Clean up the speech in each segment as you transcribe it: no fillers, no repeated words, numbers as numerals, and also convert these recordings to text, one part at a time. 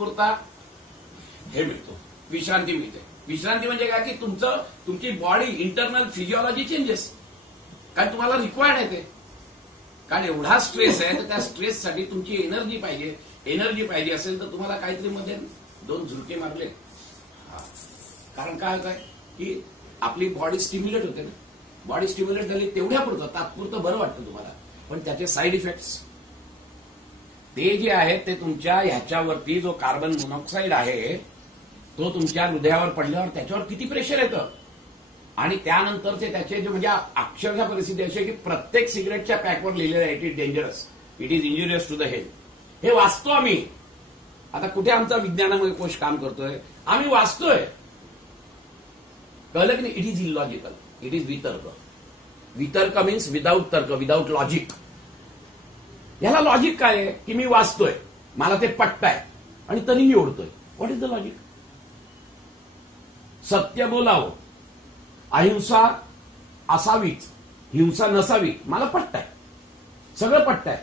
तात्पुरता हे मिळतो, विश्रांती मिळते. विश्रांती म्हणजे काय की तुमची बॉडी इंटरनल फिजिओलॉजी चेंजेस, कारण तुम्हाला रिक्वायर्ड आहे ते. कारण एवढा स्ट्रेस आहे तर त्या स्ट्रेससाठी तुमची एनर्जी पाहिजे. एनर्जी पाहिजे असेल तर तुम्हाला काहीतरी मध्ये 2 झुरके मारले. कारण काय होत आहे की आपली बॉडी स्टिम्युलेट होते ना. बॉडी स्टिम्युलेट झाली तेवढ्यापुरतं तात्पुरतं बरं वाटतं तुम्हाला, पण त्याचे साईड इफेक्ट्स ते जे आहेत ते तुमच्या ह्याच्यावरती जो कार्बन मोनॉक्साईड आहे तो तुमच्या हृदयावर पडल्यावर त्याच्यावर किती प्रेशर येतं. आणि त्यानंतरचे त्याचे जे म्हणजे अक्षरशः परिस्थिती अशी आहे की प्रत्येक सिगरेटच्या पॅकवर लिहिलेलं आहे it is dangerous, it is injurious to the health. हे वाचतो आम्ही. आता कुठे आमचा विज्ञानामध्ये कोश काम करतोय, आम्ही वाचतोय. कळलं की नाही. It is illogical, it is वितर्क. वितर्क मीन्स विदाऊट तर्क, विदाऊट लॉजिक. याला लॉजिक काय आहे की मी वाचतोय, मला ते पटतंय आणि तरी मी ओढतोय. What is the logic. सत्य बोलावं, अहिंसा असावीच, हिंसा नसावी, मला पटतंय, सगळं पटतंय.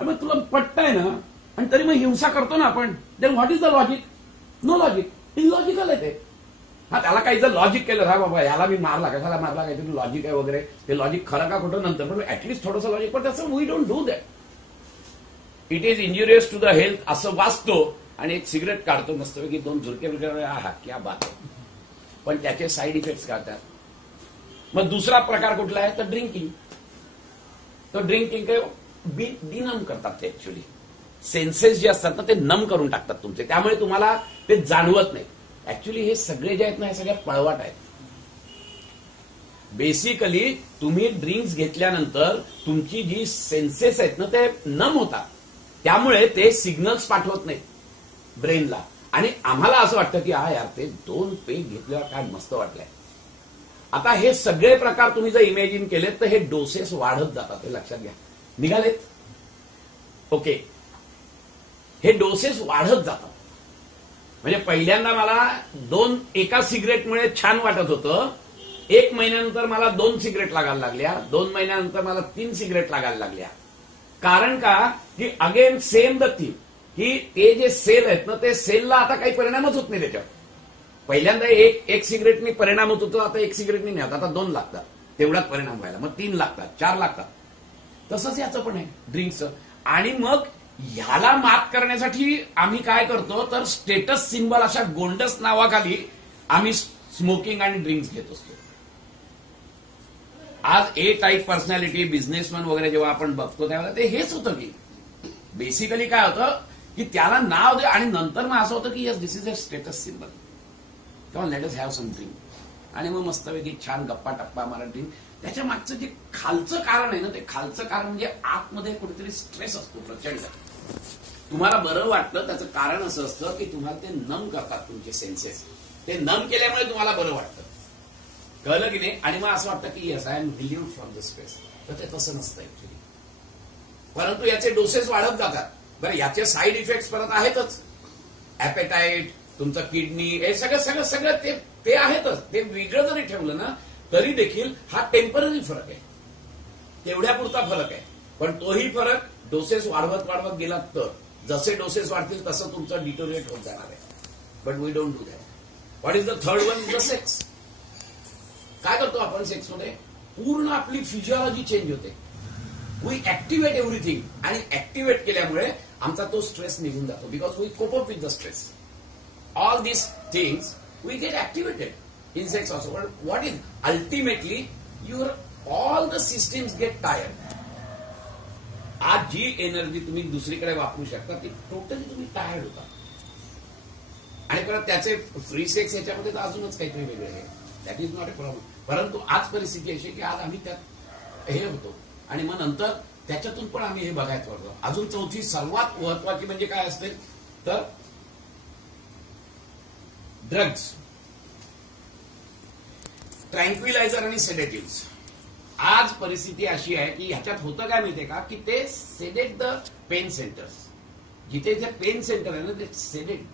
मग तुला पटतंय ना आणि तरी मग हिंसा करतो ना आपण. Then what is the logic. No logic, illogical आहे ते. हा त्याला काही जर लॉजिक केलं, हा बाबा याला मी मारला, कशाला मारला, काहीतरी लॉजिक आहे वगैरे, ते लॉजिक खरं का खोटं नंतर, पण ऍटलीस्ट थोडंसं लॉजिक. पण तसं we don't do that. It is injurious to the health असं वाचतो आणि एक सिगरेट काढतो मस्तपैकी 2 झुरके बिरके. हा क्या बात आहे. पण त्याचे साईड इफेक्ट्स काढतात. मग दुसरा प्रकार कुठला आहे तर ड्रिंकिंग. तो ड्रिंकिंग काय डिनम करतात ते. ऍक्च्युली सेन्सेस जे असतात ना ते नम करून टाकतात तुमचे, त्यामुळे तुम्हाला ते जाणवत नाही. ऍक्च्युली हे सगळे जे आहेत ना हे सगळे पळवाट आहेत. बेसिकली तुम्ही ड्रिंक्स घेतल्यानंतर तुमची जी सेन्सेस आहेत ना ते नम होतात, त्यामुळे ते सिग्नल्स पाठवत नाहीत ब्रेनला. आणि आम्हाला असं वाटतं की हा यार ते 2 पेग घेतल्यावर काय मस्त वाटलंय. आता हे सगळे प्रकार तुम्ही जर इमॅजिन केलेत तर हे डोसेस वाढत जातात, हे लक्षात घ्या. निघालेत ओके. हे डोसेस वाढत जातात. म्हणजे पहिल्यांदा मला एका सिगरेटमुळे छान वाटत होतं. 1 महिन्यानंतर मला 2 सिगरेट लागायला लागल्या, 2 महिन्यानंतर मला 3 सिगरेट लागायला लागल्या. कारण का की अगेन सेम द थिंग की ते जे सेल आहेत ना ते सेलला आता काही परिणामच होत नाही त्याच्यावर. पहिल्यांदा एक सिगरेटनी परिणाम होत होतो, आता 1 सिगरेटनी नाही होत, आता 2 लागतात तेवढाच परिणाम व्हायला, मग 3 लागतात, 4 लागतात. तसंच याचं पण आहे ड्रिंक्सचं. आणि मग ह्याला मात करण्यासाठी आम्ही काय करतो तर स्टेटस सिम्बल अशा गोंडस नावाखाली आम्ही स्मोकिंग आणि ड्रिंक्स घेत असतो. आज ए टाईप पर्सनॅलिटी बिझनेसमॅन वगैरे जेव्हा आपण बघतो त्यावेळेला ते हेच होतं की बेसिकली काय होतं की त्याला नाव दे आणि नंतर मग असं होतं की yes this is a status symbol किंवा लेट अस हॅव समथिंग. आणि मग मस्तपैकी छान गप्पा टप्पा मारा ड्रिंक. त्याच्या मागचं जे खालचं कारण आहे ना ते खालचं कारण म्हणजे आतमध्ये कुठेतरी स्ट्रेस असतो प्रचंड. तुम्हाला बरं वाटतं त्याचं कारण असं असतं की तुम्हाला ते नम करतात तुमचे सेन्सेस. ते नम केल्यामुळे तुम्हाला बरं वाटतं. कळलं की नाही. आणि मग असं वाटतं की yes I am relieved from the stress. तर ते तसं नसतं ऍक्च्युली. परंतु याचे डोसेस वाढत जातात. बरं याचे साईड इफेक्ट्स परत आहेतच. ॲपेटाईट, तुमचं किडनी, हे सगळं ते आहेतच. ते वेगळं जरी ठेवलं ना तरी देखील हा टेम्पररी फरक आहे, तेवढ्यापुरता फरक आहे. पण तोही फरक डोसेस वाढवत वाढवत गेला तर जसे डोसेस वाढतील तसं तुमचं डिटोरिएट होत जाणार आहे. But we don't do that. What is the third one. The sex. काय करतो आपण सेक्समध्ये पूर्ण आपली फिजिओलॉजी चेंज होते. We activate everything. आणि ऍक्टिव्हेट केल्यामुळे आमचा तो स्ट्रेस निघून जातो. Because we cope up with the stress. All this things we get activated in sex also. But what is ultimately all the systems get tired. आज जी energy तुम्ही दुसरीकडे वापरू शकता ती टोटली तुम्ही टायर्ड होता. आणि परत त्याचे फ्री सेक्स याच्यामध्ये तर अजूनच काहीतरी वेगळे आहे. That is not a problem. परंतु आज परिस्थिती अशी की आज आम्ही त्यात हे होतो आणि मग नंतर त्याच्यातून पण आम्ही हे बघायचं होतो. अजून चौथी सर्वात महत्वाची म्हणजे काय असते तर ड्रग्ज, ट्रँक्विलायझर आणि सेडेटिव्ह. आज परिस्थिती अशी आहे की ह्याच्यात होतं काय माहितीये का की ते सेडेट द पेन सेंटर्स. जिथे जे पेन सेंटर आहे ना ते सेडेट,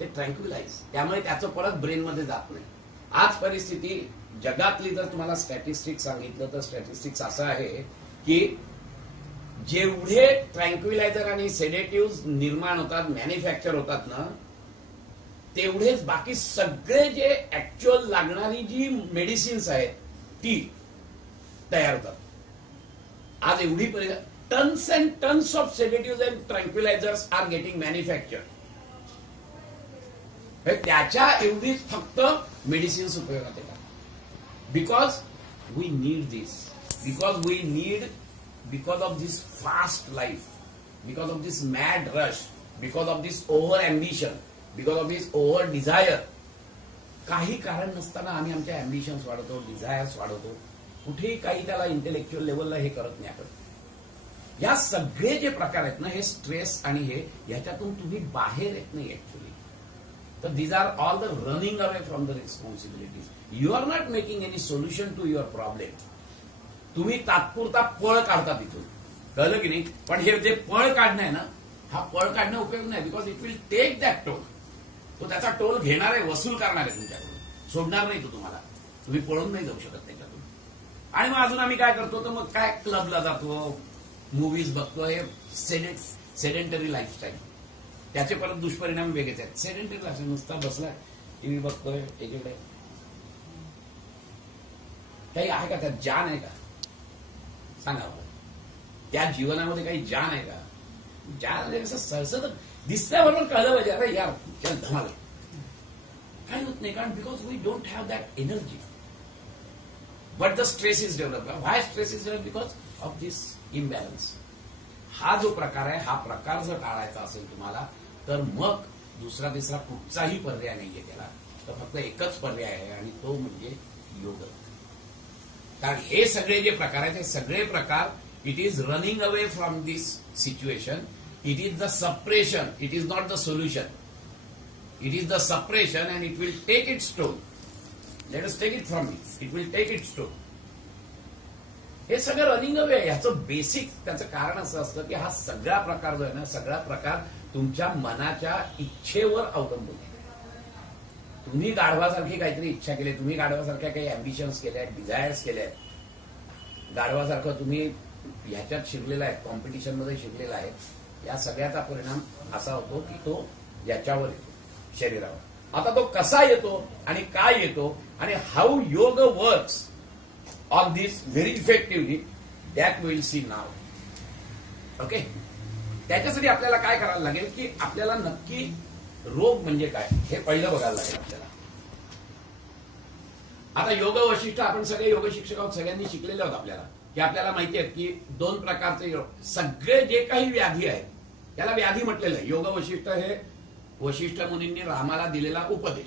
ते ट्रँक्विलाइज. त्यामुळे त्याचं परत ब्रेनमध्ये जात नाही. आज परिस्थिती जगातली जर तुम्हाला स्टॅटिस्टिक्स सांगितलं तर स्टॅटिस्टिक्स असं आहे की जेवढे ट्रँक्विलायझर आणि सेडेटिव्ह निर्माण होतात, मॅन्युफॅक्चर होतात ना तेवढेच बाकी सगळे जे ऍक्च्युअल लागणारी जी मेडिसिन्स आहेत ती तयार होतात. आज एवढी tons and tons of sedative and tranquillizers are getting manufactured. त्याच्या एवढीच फक्त मेडिसिन्स उपयोगात येतात. Because we need this, because of this fast life, because of this mad rush, because of this over ambition, because of this over desire. काही कारण नसताना आम्ही आमच्या अँबिशन्स वाढवतो, डिझायर्स वाढवतो. कुठेही काही त्याला इंटेलेक्च्युअल लेवलला हे करत नाही आपण. या सगळे जे प्रकार आहेत ना, हे स्ट्रेस आणि हे ह्याच्यातून तुम्ही बाहेर येत नाही ऍक्च्युअली. तर these are all the running away from the responsibilities. You are not making any solution to your problem. तुम्ही तात्पुरता पळ काढता तिथून, कळलं की नाही. पण हे जे पळ काढणं आहे ना, हा पळ काढणं उपयोग नाही. Because it will take that toll. तो त्याचा टोल घेणार आहे, वसूल करणार आहे तुमच्याकडून. सोडणार नाही तो तुम्हाला. तुम्ही पळून नाही जाऊ शकत त्याच्यातून. आणि मग अजून आम्ही काय करतो, तर मग काय क्लबला जातो, मूव्हीज बघतो. हे सेडेंटरी लाईफस्टाईल. त्याचे परत दुष्परिणाम वेगळेच आहेत. सेडेंटरी लाईफस्टाईल नुसता बसलाय, टीव्ही बघतोय, एकीकडे काही आहे का त्यात जान आहे का सांगा. त्या जीवनामध्ये काही जान आहे का? जान म्हणजे कसं सहसं दिसल्याबरोबर कळलं पाहिजे, अरे यार चल धमाल. काही होत नाही, कारण because we don't have that energy. But the stress is develop. Why stress is develop? Because of this imbalance. हा जो प्रकार आहे, हा प्रकार जर टाळायचा असेल तुम्हाला, तर मग दुसरा तिसरा कुठचाही पर्याय नाहीये त्याला. तर फक्त एकच पर्याय आहे, आणि तो म्हणजे योग. कारण हे सगळे जे प्रकार आहेत, हे सगळे प्रकार, it is running away from this situation. It is the suppression. It is not the solution. It is the suppression and it will take its toll. Let us take it from me. It will take its toll. हे सगळं running away आहे. ह्याचं basic त्याचं कारण असं असतं की हा सगळा प्रकार जो आहे ना, सगळा प्रकार तुमच्या मनाच्या इच्छेवर अवलंबून आहे. तुम्ही गाढवासारखी काहीतरी इच्छा केली, तुम्ही गाढवासारख्या काही अँबिशन्स केल्या आहेत, डिझायर्स केल्या आहेत, गाढवासारखं तुम्ही ह्याच्यात शिरलेला आहे, कॉम्पिटिशनमध्ये शिरलेला आहे. या सगळ्याचा परिणाम असा होतो की तो याच्यावर येतो, शरीरावर. आता तो कसा येतो आणि काय येतो आणि हाऊ योग works on this very effectively, that will see now. Okay. त्याच्यासाठी आपल्याला काय करायला लागेल की आपल्याला नक्की रोग म्हणजे काय हे पहिलं बघायला लागेल आपल्याला. आता योग वशिष्ठ आपण सगळे योग शिक्षक आहोत, सगळ्यांनी शिकलेले आहोत. आपल्याला की आपल्याला माहिती आहे की दोन प्रकारचे योग, सगळे जे काही व्याधी आहेत त्याला व्याधी म्हटलेलं आहे. योग वशिष्ठ हे वशिष्ठ मुनींनी रामाला दिलेला उपदेश.